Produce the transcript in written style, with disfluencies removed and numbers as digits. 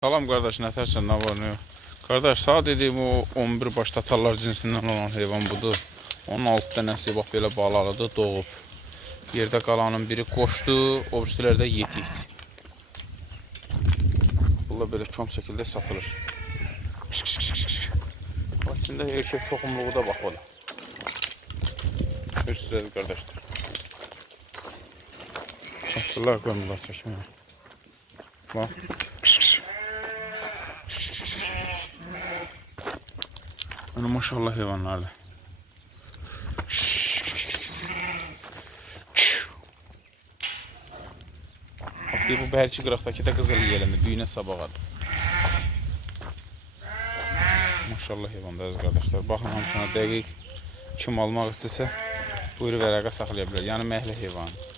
Salam qardaş, nətərsən, nə var, nə yox? Qardaş, sağ dediyim o 11 baş tatarlar cinsindən olan heyvan budur. Onun 6 dənəsi bax belə balalıdır, doğub. Yerdə qalanın biri qoşdu, o birisiləri də yetikdir. Bunlar belə kom şəkildə satılır. Bax, içində erkək toxumluğu da bax o da. Göstərədir qardaşlar. Açırlar, qoymurlar çəkməyə. Bax. Ana maşallah heyvanlardır. Bak bu bəlki qıraqdakı da qızıl yeləndir. Büyünə sabağadır. Maşallah heyvandır qardaşlar. Baxın hamısına dəqiq kim almaq istəsə buyuru vərəqə saxlaya bilər. Yəni məhlə heyvanı.